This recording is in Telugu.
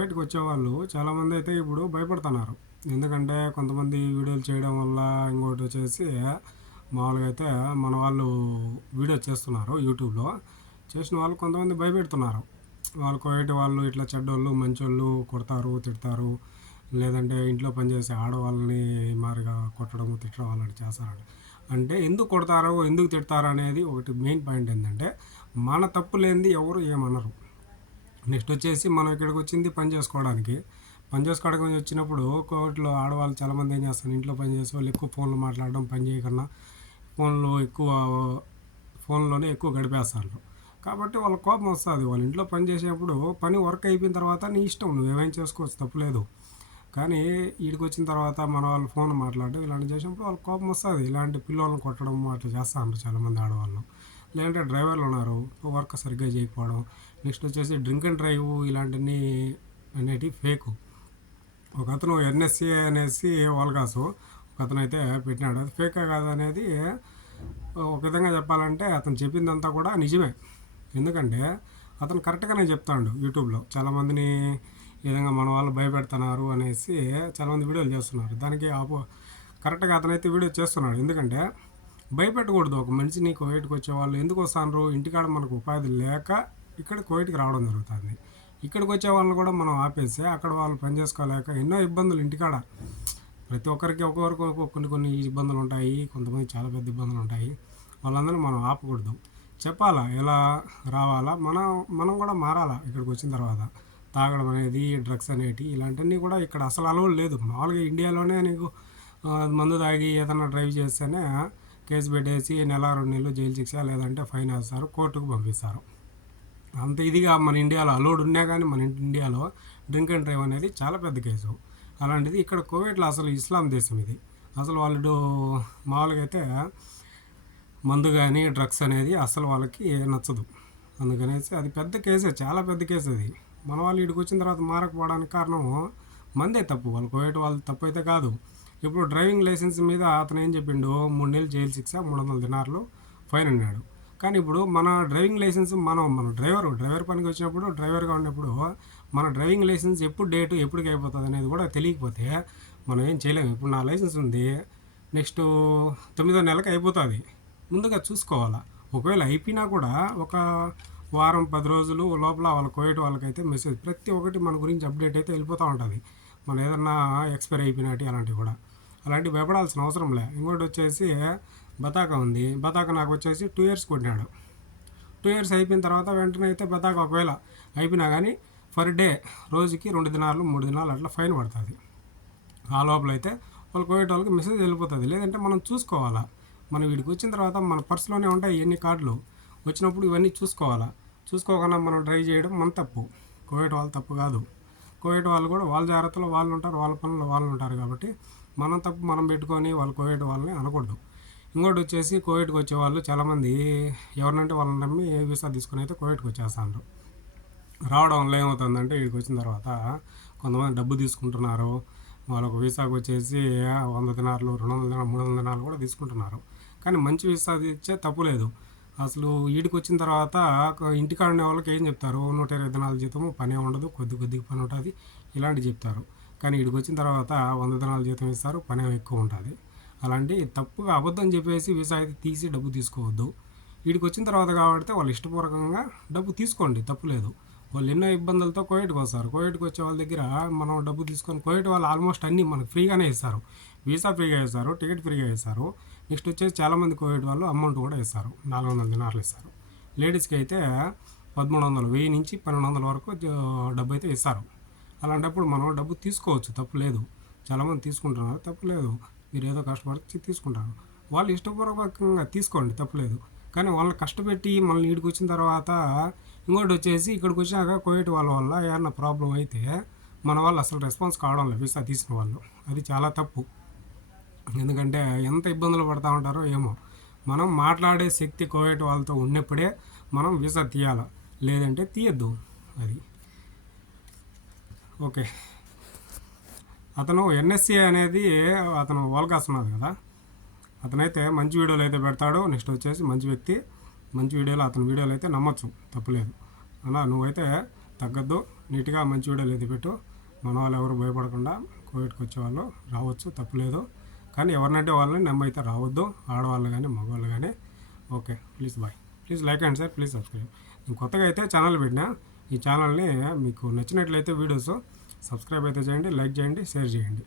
బయటకు వచ్చేవాళ్ళు చాలామంది అయితే ఇప్పుడు భయపడుతున్నారు. ఎందుకంటే కొంతమంది వీడియోలు చేయడం వల్ల ఇంకోటి వచ్చేసి మామూలుగా అయితే మన వాళ్ళు వీడియో చేస్తున్నారు యూట్యూబ్లో. చేసిన వాళ్ళు కొంతమంది భయపెడుతున్నారు. వాళ్ళు కోయటి వాళ్ళు ఇట్లా చెడ్డోళ్ళు మంచోళ్ళు కొడతారు తిడతారు, లేదంటే ఇంట్లో పనిచేసే ఆడవాళ్ళని మారిగా కొట్టడం తిట్టడం అలాంటి చేస్తారంట. అంటే ఎందుకు కొడతారు ఎందుకు తిడతారు అనేది ఒకటి మెయిన్ పాయింట్ ఏంటంటే మన తప్పు లేనిది ఎవరు ఏమనరు. నెక్స్ట్ వచ్చేసి మనం ఇక్కడికి వచ్చింది పని చేసుకోవడానికి. పని చేసుకోవడానికి వచ్చినప్పుడు కోవిడ్లో ఆడవాళ్ళు చాలామంది ఏం చేస్తారు, ఇంట్లో పని చేసే వాళ్ళు ఎక్కువ ఫోన్లు మాట్లాడడం పని చేయకుండా ఫోన్లోనే ఎక్కువ గడిపేస్తారు. కాబట్టి వాళ్ళ కోపం వస్తుంది. వాళ్ళ ఇంట్లో పని చేసేటప్పుడు పని వర్క్ అయిపోయిన తర్వాత నీ ఇష్టం, నువ్వేమైనా చేసుకోవచ్చు, తప్పులేదు. కానీ వీడికి వచ్చిన తర్వాత మన వాళ్ళు ఫోన్ మాట్లాడడం ఇలాంటి చేసినప్పుడు వాళ్ళకి కోపం వస్తుంది. ఇలాంటి పిల్లలను కొట్టడం అట్లా చేస్తూ ఉంటారు చాలామంది ఆడవాళ్ళు. లేదంటే డ్రైవర్లు ఉన్నారు వర్క్ సరిగ్గా చేయకపోవడం. నెక్స్ట్ వచ్చేసి డ్రింక్ అండ్ డ్రైవ్ ఇలాంటివన్నీ అనేటివి ఫేకు. ఒక అతను ఎన్ఎస్సి అనేసి వాల్గాసు ఒక అతను అయితే పెట్టినాడు. అది ఫేకా కాదు అనేది ఒక విధంగా చెప్పాలంటే అతను చెప్పిందంతా కూడా నిజమే. ఎందుకంటే అతను కరెక్ట్గానే చెప్తాడు యూట్యూబ్లో. చాలామందిని ఈ విధంగా మన వాళ్ళు భయపెడుతున్నారు అనేసి చాలామంది వీడియోలు చేస్తున్నారు. దానికి కరెక్ట్గా అతనైతే వీడియో చేస్తున్నాడు. ఎందుకంటే భయపెట్టకూడదు. ఒక మనిషిని కోవిడ్కి వచ్చే వాళ్ళు ఎందుకు వస్తున్నారు, ఇంటికాడ మనకు ఉపాధి లేక ఇక్కడ కోవిడ్కి రావడం జరుగుతుంది. ఇక్కడికి వచ్చే వాళ్ళని కూడా మనం ఆపేసి అక్కడ వాళ్ళు పని చేసుకోలేక ఎన్నో ఇబ్బందులు ఇంటికాడ ప్రతి ఒక్కరికి కొన్ని ఇబ్బందులు ఉంటాయి. కొంతమంది చాలా పెద్ద ఇబ్బందులు ఉంటాయి. వాళ్ళందరినీ మనం ఆపకూడదు. చెప్పాలా ఎలా రావాలా, మనం కూడా మారాలా. ఇక్కడికి వచ్చిన తర్వాత తాగడం అనేది డ్రగ్స్ అనేటివి ఇలాంటివన్నీ కూడా ఇక్కడ అసలు అలవాటు లేదు. మామూలుగా ఇండియాలోనే నీకు మందు తాగి ఏదైనా డ్రైవ్ చేస్తేనే కేసు పెట్టేసి నెల 2 నెలలు జైలు శిక్ష లేదంటే ఫైన్ వేస్తారు, కోర్టుకు పంపిస్తారు. అంత ఇదిగా మన ఇండియాలో అలౌడ్ ఉన్నా కానీ మన ఇండియాలో డ్రింక్ అండ్ డ్రైవ్ అనేది చాలా పెద్ద కేసు. అలాంటిది ఇక్కడ కోవిడ్లో అసలు ఇస్లాం దేశం ఇది. అసలు వాళ్ళు మామూలుగా అయితే మందు కానీ డ్రగ్స్ అనేది అసలు వాళ్ళకి నచ్చదు. అందుకనేసి అది పెద్ద కేసే, చాలా పెద్ద కేసు అది. మన వాళ్ళు ఇక్కడికి వచ్చిన తర్వాత మారకపోవడానికి కారణం మందే తప్పు, వాళ్ళు కోవిడ్ వాళ్ళ తప్పు అయితే కాదు. ఇప్పుడు డ్రైవింగ్ లైసెన్స్ మీద అతను ఏం చెప్పిండు, 3 నెలలు జైలు శిక్ష 300 దినార్లు ఫైన్ అన్నాడు. కానీ ఇప్పుడు మన డ్రైవింగ్ లైసెన్స్ మన డ్రైవర్ పనికి వచ్చినప్పుడు డ్రైవర్గా ఉన్నప్పుడు మన డ్రైవింగ్ లైసెన్స్ ఎప్పుడు డేటు ఎప్పటికి అయిపోతుంది అనేది కూడా తెలియకపోతే మనం ఏం చేయలేము. ఇప్పుడు నా లైసెన్స్ ఉంది, నెక్స్ట్ 9వ నెలకి అయిపోతుంది, ముందుగా చూసుకోవాలా. ఒకవేళ అయిపోయినా కూడా ఒక వారం 10 రోజులు లోపల వాళ్ళ కోవిడ్ వాళ్ళకైతే మెసేజ్ ప్రతి ఒక్కటి మన గురించి అప్డేట్ అయితే వెళ్ళిపోతూ ఉంటుంది. మన ఏదన్నా ఎక్స్పైర్ అయిపోయినట్టు అలాంటివి కూడా. అలాంటివి భయపడాల్సిన అవసరం లే. ఇంకోటి వచ్చేసి బతాకా ఉంది. బతాకా నాకు వచ్చేసి 2 years కొట్టినాడు. 2 years అయిపోయిన తర్వాత వెంటనే అయితే బతాకా ఒకవేళ అయిపోయినా కానీ పర్ డే రోజుకి 2 దినాలు 3 దినాలు అట్లా ఫైన్ పడుతుంది. ఆ లోపల అయితే వాళ్ళు కోవిడ్ వాళ్ళకి మెసేజ్ వెళ్ళిపోతుంది. లేదంటే మనం చూసుకోవాలా. మనం వీడికి వచ్చిన తర్వాత మన పర్సులోనే ఉంటాయి ఎన్ని కార్డులు. వచ్చినప్పుడు ఇవన్నీ చూసుకోవాలా. చూసుకోకుండా మనం డ్రైవ్ చేయడం మన తప్పు, కోవిడ్ వాళ్ళ తప్పు కాదు. కోవిడ్ వాళ్ళు కూడా వాళ్ళ జాగ్రత్తలో వాళ్ళు ఉంటారు, వాళ్ళ పనుల్లో వాళ్ళు ఉంటారు. కాబట్టి మనం తప్పు మనం పెట్టుకొని వాళ్ళు కోవిడ్ వాళ్ళని అనకూడదు. ఇంకోటి వచ్చేసి కోవిడ్కి వచ్చే వాళ్ళు చాలామంది ఎవరినంటే వాళ్ళని నమ్మి వీసా తీసుకుని అయితే కోవిడ్కి వచ్చేస్తారు. రావడం వల్ల ఏమవుతుందంటే వీడికి వచ్చిన తర్వాత కొంతమంది డబ్బు తీసుకుంటున్నారు. వాళ్ళకు వీసాకు వచ్చేసి 100 దినార్లు 200 దినాలు 300 దినాలు కూడా తీసుకుంటున్నారు. కానీ మంచి వీసా ఇచ్చే తప్పు లేదు. అసలు వీడికి వచ్చిన తర్వాత ఇంటికాడ ఉండే వాళ్ళకి ఏం చెప్తారు, 120 దినాల జీతము పనే ఉండదు, కొద్దిగా పని ఉంటుంది ఇలాంటివి చెప్తారు. కానీ వీడికి వచ్చిన తర్వాత 100 దినాల జీతం ఇస్తారు, పని ఎక్కువ ఉంటుంది. అలాంటి తప్పుగా అబద్ధం చెప్పేసి వీసా అయితే తీసి డబ్బు తీసుకోవద్దు. వీడికి వచ్చిన తర్వాత కాబట్టి వాళ్ళు ఇష్టపూర్వకంగా డబ్బు తీసుకోండి, తప్పులేదు. వాళ్ళు ఎన్నో ఇబ్బందులతో కోవిడ్కి వస్తారు. కోవిడ్కి వచ్చే వాళ్ళ దగ్గర మనం డబ్బు తీసుకొని కోవిడ్ వాళ్ళు ఆల్మోస్ట్ అన్నీ మనకు ఫ్రీగానే ఇస్తారు. వీసా ఫ్రీగా ఇస్తారు, టికెట్ ఫ్రీగా ఇస్తారు. నెక్స్ట్ వచ్చేసి చాలామంది కోవిడ్ వాళ్ళు అమౌంట్ కూడా ఇస్తారు, 400 దినార్లు ఇస్తారు. లేడీస్కి అయితే 1300, 1000 నుంచి 1200 వరకు డబ్బు అయితే ఇస్తారు. అలాంటప్పుడు మనం డబ్బు తీసుకోవచ్చు, తప్పు లేదు. చాలామంది తీసుకుంటున్నారు, తప్పు లేదు. మీరు ఏదో కష్టపడి తీసుకుంటారు, వాళ్ళు ఇష్టపూర్వకంగా తీసుకోండి, తప్పులేదు. కానీ వాళ్ళని కష్టపెట్టి మళ్ళీ వీడికి వచ్చిన తర్వాత ఇంకోటి వచ్చేసి ఇక్కడికి వచ్చినాక కోవిడ్ వాళ్ళ వల్ల ఏమన్నా ప్రాబ్లం అయితే మన వాళ్ళు అసలు రెస్పాన్స్ కావడం లేదు వీసా తీసిన వాళ్ళు. అది చాలా తప్పు. ఎందుకంటే ఎంత ఇబ్బందులు పడుతూ ఉంటారో ఏమో. మనం మాట్లాడే శక్తి కోవిడ్ వాళ్ళతో ఉన్నప్పుడే మనం వీసా తీయాలి, లేదంటే తీయద్దు. అది ఓకే. అతను ఎన్ఎస్సి అనేది అతను వాల్గాస్తున్నది కదా, అతనైతే మంచి వీడియోలు అయితే పెడతాడు. నెక్స్ట్ వచ్చేసి మంచి వ్యక్తి, మంచి వీడియోలు అతని వీడియోలు అయితే నమ్మచ్చు, తప్పులేదు. అలా నువ్వైతే తగ్గద్దు. నీట్గా మంచి వీడియోలు అయితే పెట్టు. మన వాళ్ళు ఎవరు భయపడకుండా కోవిడ్కి వచ్చేవాళ్ళు రావచ్చు, తప్పులేదు. కానీ ఎవరినంటే వాళ్ళని నమ్మైతే రావద్దు, ఆడవాళ్ళు కానీ మగవాళ్ళు కానీ. Okay, please bye. Please like and share, please subscribe. నేను కొత్తగా అయితే ఛానల్ పెట్టినా. ఈ ఛానల్ని మీకు నచ్చినట్లయితే వీడియోస్ సబ్స్క్రైబ్ అయితే చేయండి, లైక్ చేయండి, షేర్ చేయండి.